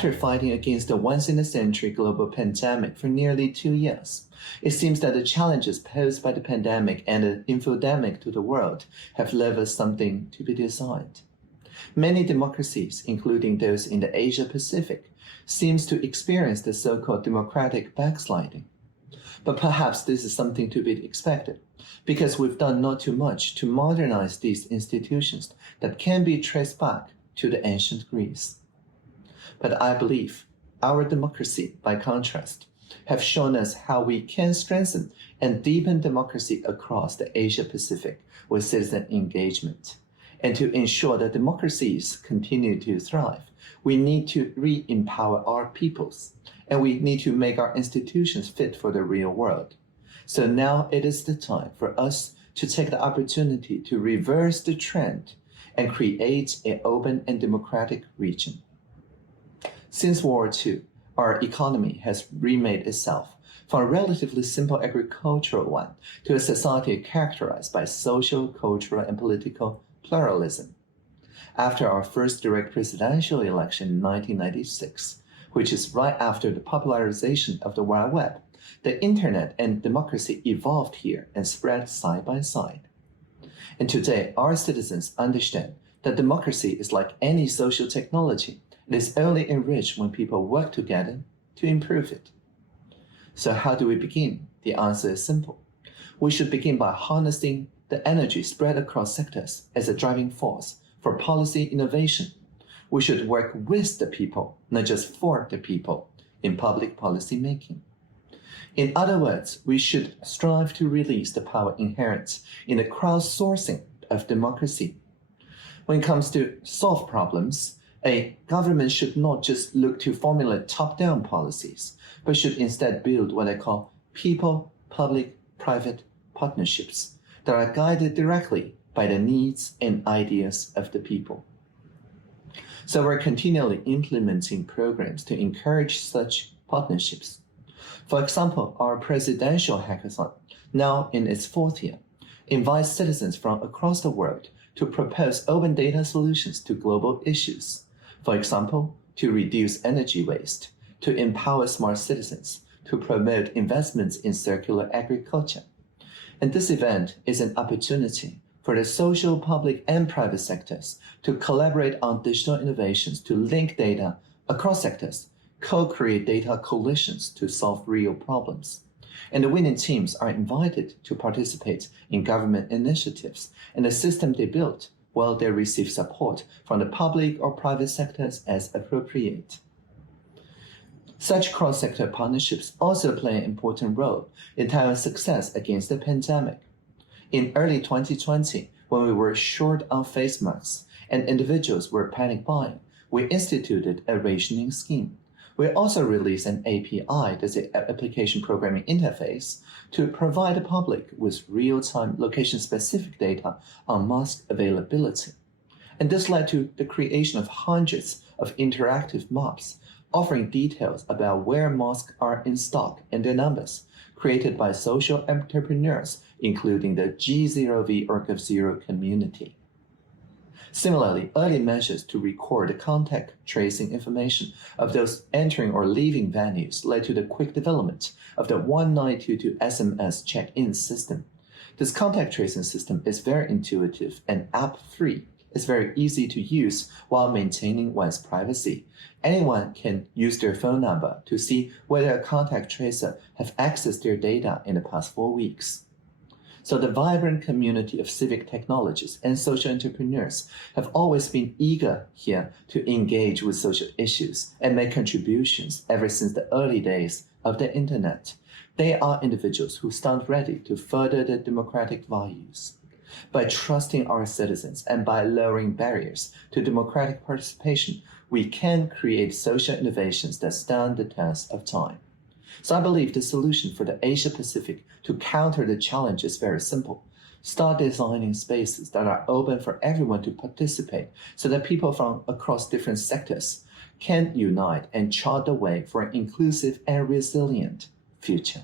After fighting against a once-in-a-century global pandemic for nearly 2 years, it seems that the challenges posed by the pandemic and the infodemic to the world have left us something to be desired. Many democracies, including those in the Asia-Pacific, seems to experience the so-called democratic backsliding. But perhaps this is something to be expected, because we've done not too much to modernize these institutions that can be traced back to the ancient Greece. But I believe our democracy, by contrast, have shown us how we can strengthen and deepen democracy across the Asia-Pacific with citizen engagement. And to ensure that democracies continue to thrive, we need to re-empower our peoples, and we need to make our institutions fit for the real world. So now it is the time for us to take the opportunity to reverse the trend and create an open and democratic region. Since World War II, our economy has remade itself from a relatively simple agricultural one to a society characterized by social, cultural, and political pluralism. After our first direct presidential election in 1996, which is right after the popularization of the World Web, the internet and democracy evolved here and spread side by side. And today, our citizens understand that democracy is like any social technology. It is only enriched when people work together to improve it. So how do we begin? The answer is simple. We should begin by harnessing the energy spread across sectors as a driving force for policy innovation. We should work with the people, not just for the people, in public policy making. In other words, we should strive to release the power inherent in the crowdsourcing of democracy. When it comes to solve problems, a government should not just look to formulate top-down policies, but should instead build what I call people-public-private partnerships that are guided directly by the needs and ideas of the people. So we're continually implementing programs to encourage such partnerships. For example, our presidential hackathon, now in its 4th year, invites citizens from across the world to propose open data solutions to global issues. For example, to reduce energy waste, to empower smart citizens, to promote investments in circular agriculture. And this event is an opportunity for the social, public, and private sectors to collaborate on digital innovations to link data across sectors, co-create data coalitions to solve real problems. And the winning teams are invited to participate in government initiatives and the system they built, while they receive support from the public or private sectors as appropriate. Such cross-sector partnerships also play an important role in Taiwan's success against the pandemic. In early 2020, when we were short on face masks and individuals were panic buying, we instituted a rationing scheme. We also released an API, that's the Application Programming Interface, to provide the public with real-time location-specific data on mask availability. And this led to the creation of hundreds of interactive maps, offering details about where masks are in stock and their numbers, created by social entrepreneurs, including the G0V or G0 community. Similarly, early measures to record the contact tracing information of those entering or leaving venues led to the quick development of the 1922 SMS check-in system. This contact tracing system is very intuitive and app-free. It's very easy to use while maintaining one's privacy. Anyone can use their phone number to see whether a contact tracer have accessed their data in the past 4 weeks. So the vibrant community of civic technologists and social entrepreneurs have always been eager here to engage with social issues and make contributions ever since the early days of the internet. They are individuals who stand ready to further the democratic values. By trusting our citizens and by lowering barriers to democratic participation, we can create social innovations that stand the test of time. So I believe the solution for the Asia-Pacific to counter the challenge is very simple. Start designing spaces that are open for everyone to participate so that people from across different sectors can unite and chart the way for an inclusive and resilient future.